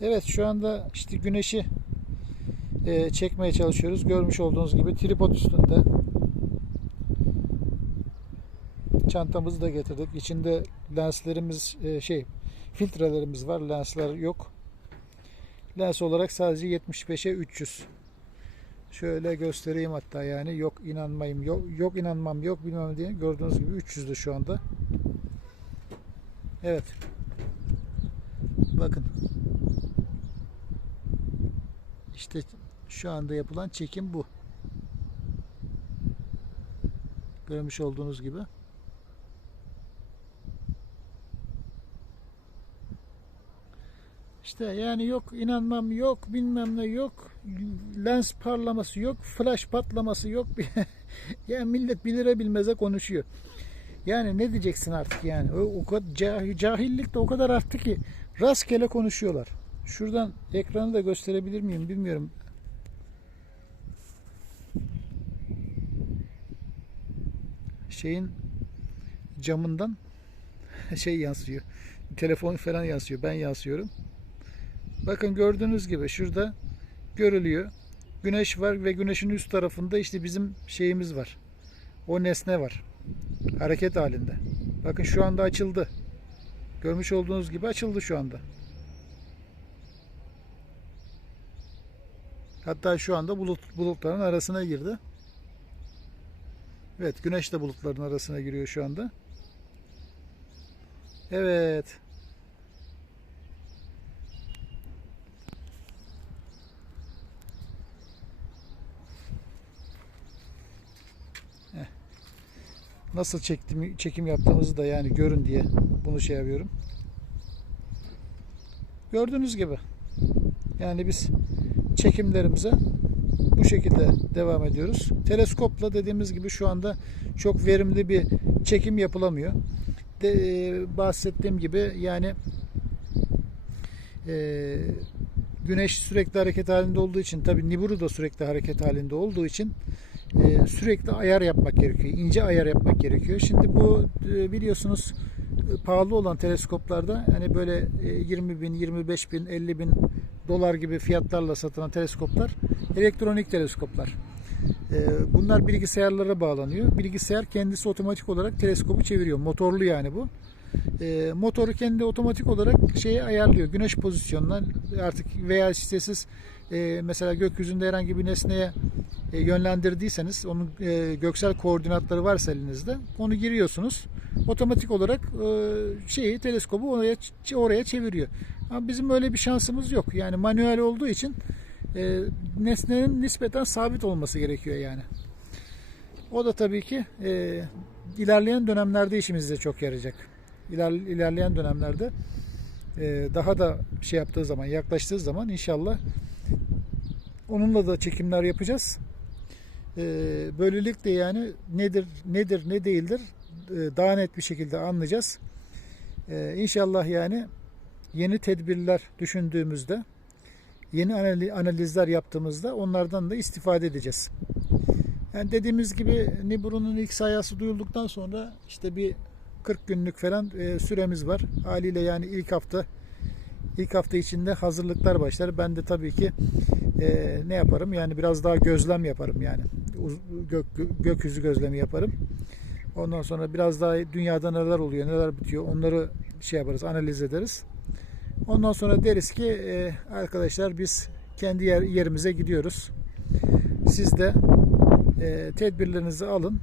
Evet şu anda işte güneşi e, çekmeye çalışıyoruz. Görmüş olduğunuz gibi tripod üstünde. Çantamızı da getirdik. İçinde lenslerimiz e, şey filtrelerimiz var. Lensler yok. Lens olarak sadece 75'e 300. Şöyle göstereyim hatta yani yok inanmayayım yok yok inanmam yok bilmem diye gördüğünüz gibi 300'dü şu anda. Evet. Bakın. İşte şu anda yapılan çekim bu. Görmüş olduğunuz gibi. İşte yani yok inanmam yok bilmem ne yok lens parlaması yok flash patlaması yok yani millet bilire bilmeze konuşuyor. Yani ne diyeceksin artık yani o, o cahillik de o kadar arttı ki rastgele konuşuyorlar. Şuradan ekranı da gösterebilir miyim bilmiyorum. Şeyin camından şey yansıyor. Telefon falan yansıyor. Ben yansıyorum. Bakın gördüğünüz gibi şurada görülüyor. Güneş var ve güneşin üst tarafında işte bizim şeyimiz var. O nesne var. Hareket halinde. Bakın şu anda açıldı. Görmüş olduğunuz gibi açıldı şu anda. Hatta şu anda bulut, bulutların arasına girdi. Evet, güneş de bulutların arasına giriyor şu anda. Evet. Heh. Nasıl çektim, çekim yaptığımızı da yani görün diye bunu şey yapıyorum. Gördüğünüz gibi. Yani biz çekimlerimize bu şekilde devam ediyoruz. Teleskopla dediğimiz gibi şu anda çok verimli bir çekim yapılamıyor. De, e, bahsettiğim gibi yani e, güneş sürekli hareket halinde olduğu için tabi Nibiru da sürekli hareket halinde olduğu için e, sürekli ayar yapmak gerekiyor. ince ayar yapmak gerekiyor. Şimdi bu e, biliyorsunuz e, pahalı olan teleskoplarda hani böyle e, 20 bin, 25 bin, 50 bin dolar gibi fiyatlarla satılan teleskoplar elektronik teleskoplar. E, bunlar bilgisayarlara bağlanıyor. Bilgisayar kendisi otomatik olarak teleskobu çeviriyor. Motorlu yani bu. E, motoru kendi otomatik olarak şeyi ayarlıyor. Güneş pozisyonuna artık veya işte siz e, mesela gökyüzünde herhangi bir nesneye e, yönlendirdiyseniz onun e, göksel koordinatları varsa elinizde onu giriyorsunuz. Otomatik olarak şeyi teleskobu oraya oraya çeviriyor. Ama bizim öyle bir şansımız yok. Yani manuel olduğu için e, nesnenin nispeten sabit olması gerekiyor yani. O da tabii ki e, ilerleyen dönemlerde işimize çok yarayacak. İler, ilerleyen dönemlerde e, daha da şey yaptığı zaman, yaklaştığı zaman inşallah onunla da çekimler yapacağız. E, böylelikle yani nedir, nedir, ne değildir e, daha net bir şekilde anlayacağız. E, inşallah yani yeni tedbirler düşündüğümüzde, yeni analizler yaptığımızda onlardan da istifade edeceğiz. Yani dediğimiz gibi Nibiru'nun ilk sayısı duyulduktan sonra işte bir 40 günlük falan e, süremiz var. Haliyle yani ilk hafta ilk hafta içinde hazırlıklar başlar. Ben de tabii ki e, ne yaparım? Yani biraz daha gözlem yaparım yani. Gök, gökyüzü gözlemi yaparım. Ondan sonra biraz daha dünyada neler oluyor, neler bitiyor onları şey yaparız, analiz ederiz. Ondan sonra deriz ki e, arkadaşlar biz kendi yer, yerimize gidiyoruz. Siz de e, tedbirlerinizi alın.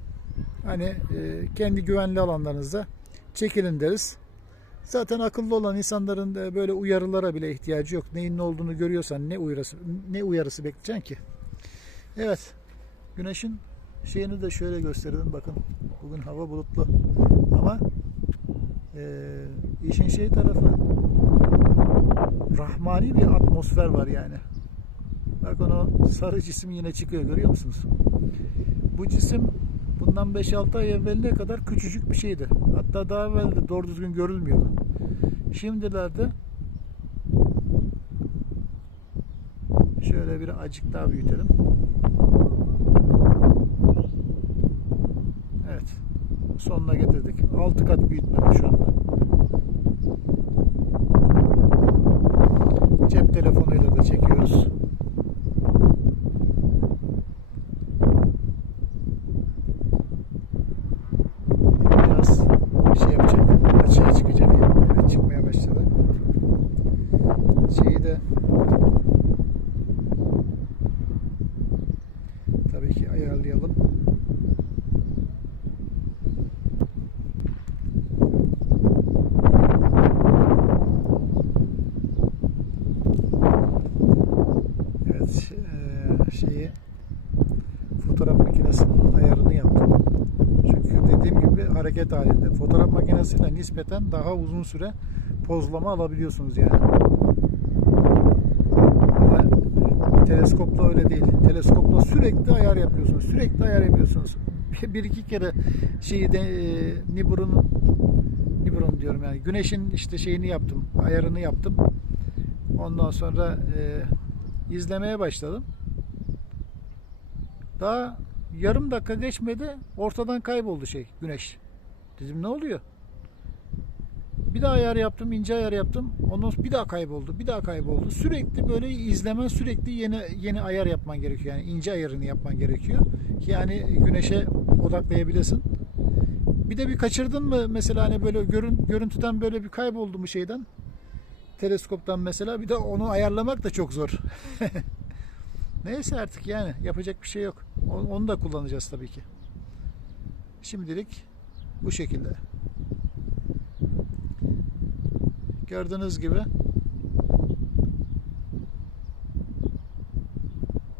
Hani e, kendi güvenli alanlarınızda çekilin deriz. Zaten akıllı olan insanların da böyle uyarılara bile ihtiyacı yok. Neyin ne olduğunu görüyorsan ne uyarısı ne uyarısı bekleyeceksin ki? Evet. Güneşin şeyini de şöyle gösterelim bakın. Bugün hava bulutlu. Ama e, işin şey tarafı rahmani bir atmosfer var yani. Bakın o sarı cisim yine çıkıyor görüyor musunuz? Bu cisim bundan 5-6 ay evveline kadar küçücük bir şeydi. Hatta daha evvel de doğru düzgün görülmüyordu. Şimdilerde şöyle bir acık daha büyütelim. Evet. Sonuna getirdik. 6 kat büyütmedi şu anda. telefonuyla da çekiyoruz. Hareket halinde. Fotoğraf makinesiyle nispeten daha uzun süre pozlama alabiliyorsunuz yani. Ama teleskopla öyle değil. Teleskopla sürekli ayar yapıyorsunuz. Sürekli ayar yapıyorsunuz. Bir iki kere şeyi de e, Nibiru'nun Nibiru'nun diyorum yani güneşin işte şeyini yaptım. Ayarını yaptım. Ondan sonra e, izlemeye başladım. Daha yarım dakika geçmedi ortadan kayboldu şey güneş. Dedim ne oluyor? Bir daha ayar yaptım, ince ayar yaptım. Ondan sonra bir daha kayboldu, bir daha kayboldu. Sürekli böyle izlemen, sürekli yeni yeni ayar yapman gerekiyor. Yani ince ayarını yapman gerekiyor. Ki yani güneşe odaklayabilesin. Bir de bir kaçırdın mı mesela hani böyle görün, görüntüden böyle bir kayboldu mu şeyden? Teleskoptan mesela bir de onu ayarlamak da çok zor. Neyse artık yani yapacak bir şey yok. Onu da kullanacağız tabii ki. Şimdilik bu şekilde. Gördüğünüz gibi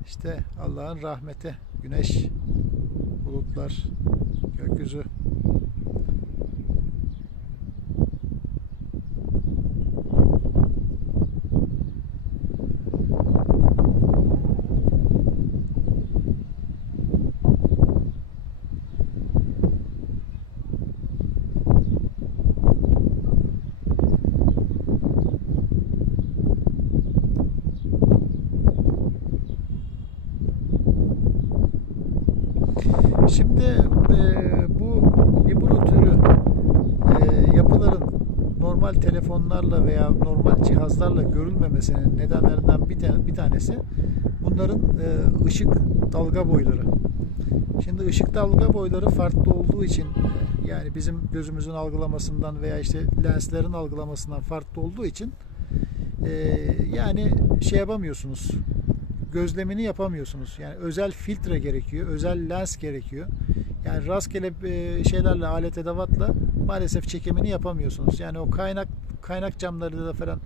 işte Allah'ın rahmeti, güneş, bulutlar, gökyüzü. Şimdi e, bu Libro türü e, yapıların normal telefonlarla veya normal cihazlarla görülmemesinin nedenlerinden bir, ta- bir tanesi bunların e, ışık dalga boyları. Şimdi ışık dalga boyları farklı olduğu için e, yani bizim gözümüzün algılamasından veya işte lenslerin algılamasından farklı olduğu için e, yani şey yapamıyorsunuz gözlemini yapamıyorsunuz. Yani özel filtre gerekiyor, özel lens gerekiyor. Yani rastgele e, şeylerle, alet edevatla maalesef çekimini yapamıyorsunuz. Yani o kaynak kaynak camları da falan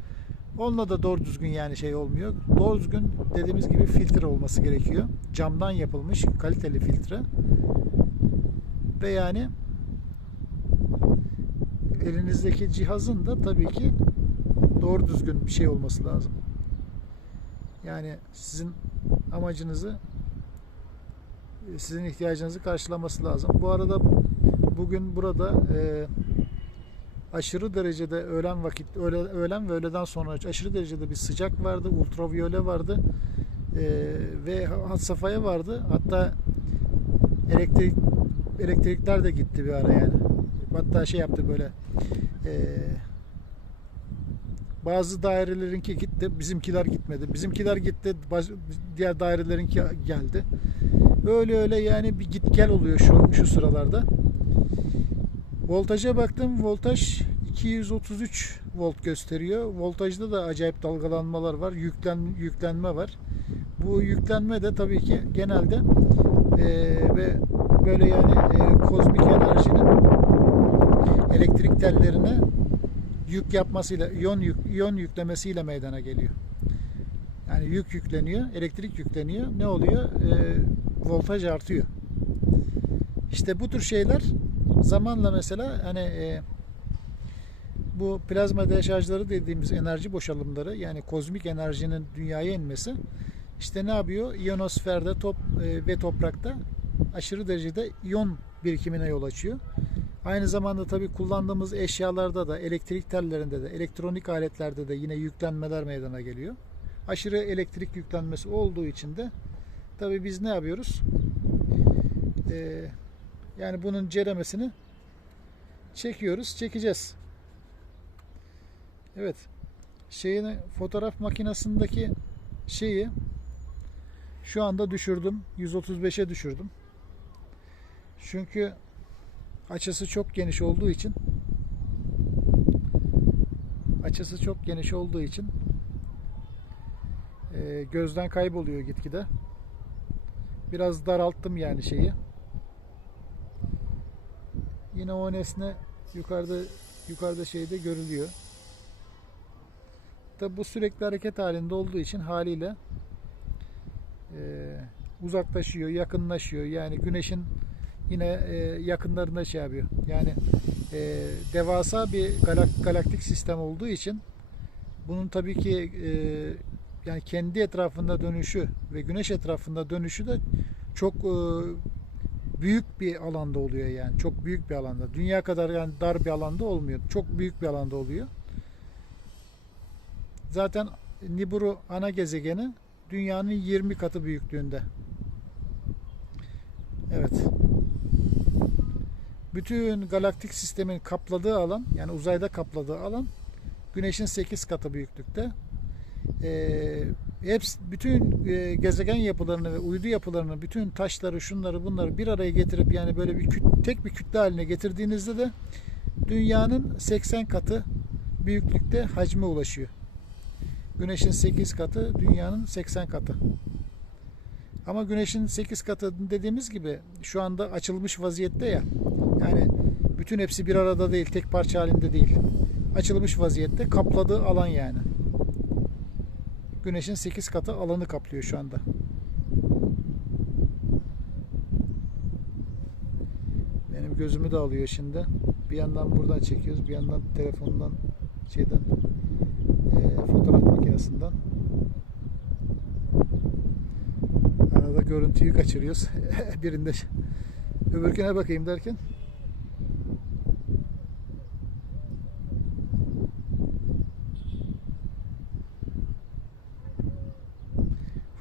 onunla da doğru düzgün yani şey olmuyor. Doğru düzgün dediğimiz gibi filtre olması gerekiyor. Camdan yapılmış kaliteli filtre. Ve yani elinizdeki cihazın da tabii ki doğru düzgün bir şey olması lazım. Yani sizin amacınızı e, sizin ihtiyacınızı karşılaması lazım. Bu arada bugün burada e, aşırı derecede öğlen vakit öğle, öğlen ve öğleden sonra aşırı derecede bir sıcak vardı, ultraviyole vardı e, ve hat safhaya vardı. Hatta elektrik elektrikler de gitti bir ara yani. Hatta şey yaptı böyle e, bazı dairelerinki gitti, bizimkiler gitmedi. Bizimkiler gitti, diğer dairelerinki geldi. Öyle öyle yani bir git gel oluyor şu şu sıralarda. Voltaja baktım. Voltaj 233 volt gösteriyor. Voltajda da acayip dalgalanmalar var. Yüklen yüklenme var. Bu yüklenme de tabii ki genelde eee, ve böyle yani eee, kozmik enerjinin elektrik tellerine yük yapmasıyla, iyon, yük, iyon yüklemesiyle meydana geliyor. Yani yük yükleniyor, elektrik yükleniyor. Ne oluyor? Ee, voltaj artıyor. İşte bu tür şeyler zamanla mesela hani e, bu plazma deşarjları dediğimiz enerji boşalımları yani kozmik enerjinin dünyaya inmesi işte ne yapıyor? İyonosferde top e, ve toprakta aşırı derecede iyon birikimine yol açıyor. Aynı zamanda tabii kullandığımız eşyalarda da, elektrik tellerinde de, elektronik aletlerde de yine yüklenmeler meydana geliyor. Aşırı elektrik yüklenmesi olduğu için de tabii biz ne yapıyoruz? Ee, yani bunun ceremesini çekiyoruz, çekeceğiz. Evet. Şeyini fotoğraf makinesindeki şeyi şu anda düşürdüm. 135'e düşürdüm. Çünkü açısı çok geniş olduğu için açısı çok geniş olduğu için e, gözden kayboluyor gitgide. Biraz daralttım yani şeyi. Yine o nesne yukarıda yukarıda şeyde görülüyor. Tabi bu sürekli hareket halinde olduğu için haliyle e, uzaklaşıyor, yakınlaşıyor. Yani güneşin yine e, yakınlarında şey yapıyor. Yani e, devasa bir galak- galaktik sistem olduğu için bunun tabii ki e, yani kendi etrafında dönüşü ve güneş etrafında dönüşü de çok e, büyük bir alanda oluyor yani. Çok büyük bir alanda. Dünya kadar yani dar bir alanda olmuyor. Çok büyük bir alanda oluyor. Zaten Nibiru ana gezegeni dünyanın 20 katı büyüklüğünde. Evet. Bütün galaktik sistemin kapladığı alan, yani uzayda kapladığı alan Güneş'in 8 katı büyüklükte. Ee, hepsi bütün e, gezegen yapılarını ve uydu yapılarını, bütün taşları, şunları, bunları bir araya getirip yani böyle bir küt- tek bir kütle haline getirdiğinizde de dünyanın 80 katı büyüklükte hacme ulaşıyor. Güneşin 8 katı, dünyanın 80 katı. Ama güneşin 8 katı dediğimiz gibi şu anda açılmış vaziyette ya. Yani bütün hepsi bir arada değil, tek parça halinde değil. Açılmış vaziyette kapladığı alan yani. Güneşin 8 katı alanı kaplıyor şu anda. Benim gözümü de alıyor şimdi. Bir yandan buradan çekiyoruz, bir yandan telefondan şeyden e, fotoğraf makinesinden. Arada görüntüyü kaçırıyoruz. Birinde öbürküne bakayım derken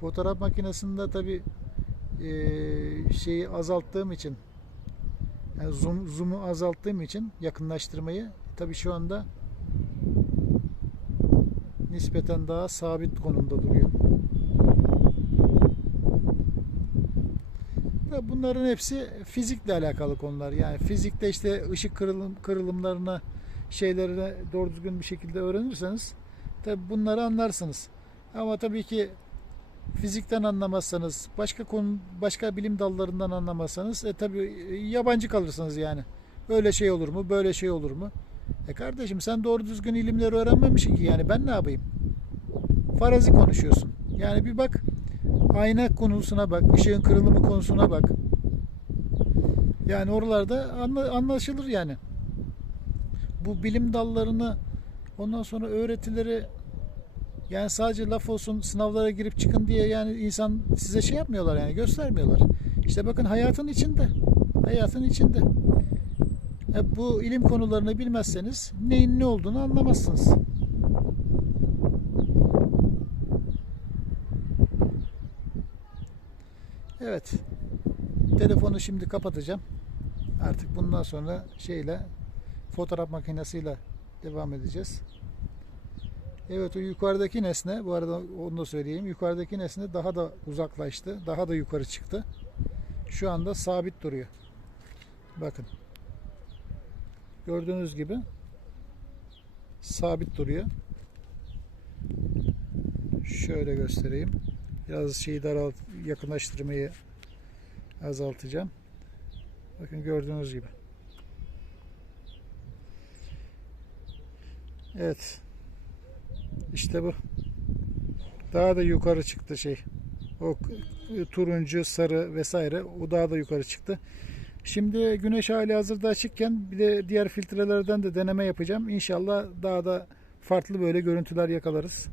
fotoğraf makinesinde tabi şeyi azalttığım için yani zoom, zoom'u azalttığım için yakınlaştırmayı tabi şu anda nispeten daha sabit konumda duruyor. Bunların hepsi fizikle alakalı konular. Yani fizikte işte ışık kırılım, kırılımlarına şeylerine doğru düzgün bir şekilde öğrenirseniz tabi bunları anlarsınız. Ama tabii ki fizikten anlamazsanız, başka konu, başka bilim dallarından anlamazsanız e tabi yabancı kalırsınız yani. Öyle şey olur mu? Böyle şey olur mu? E kardeşim sen doğru düzgün ilimleri öğrenmemişsin ki yani ben ne yapayım? Farazi konuşuyorsun. Yani bir bak ayna konusuna bak, ışığın kırılımı konusuna bak. Yani oralarda anla- anlaşılır yani. Bu bilim dallarını ondan sonra öğretileri yani sadece laf olsun sınavlara girip çıkın diye yani insan size şey yapmıyorlar yani göstermiyorlar. İşte bakın hayatın içinde. Hayatın içinde. E, bu ilim konularını bilmezseniz neyin ne olduğunu anlamazsınız. Evet. Telefonu şimdi kapatacağım. Artık bundan sonra şeyle fotoğraf makinesiyle devam edeceğiz. Evet o yukarıdaki nesne bu arada onu da söyleyeyim. Yukarıdaki nesne daha da uzaklaştı. Daha da yukarı çıktı. Şu anda sabit duruyor. Bakın. Gördüğünüz gibi sabit duruyor. Şöyle göstereyim. Biraz şeyi daralt yakınlaştırmayı azaltacağım. Bakın gördüğünüz gibi. Evet. İşte bu. Daha da yukarı çıktı şey. O turuncu, sarı vesaire o daha da yukarı çıktı. Şimdi güneş hali hazırda açıkken bir de diğer filtrelerden de deneme yapacağım. İnşallah daha da farklı böyle görüntüler yakalarız.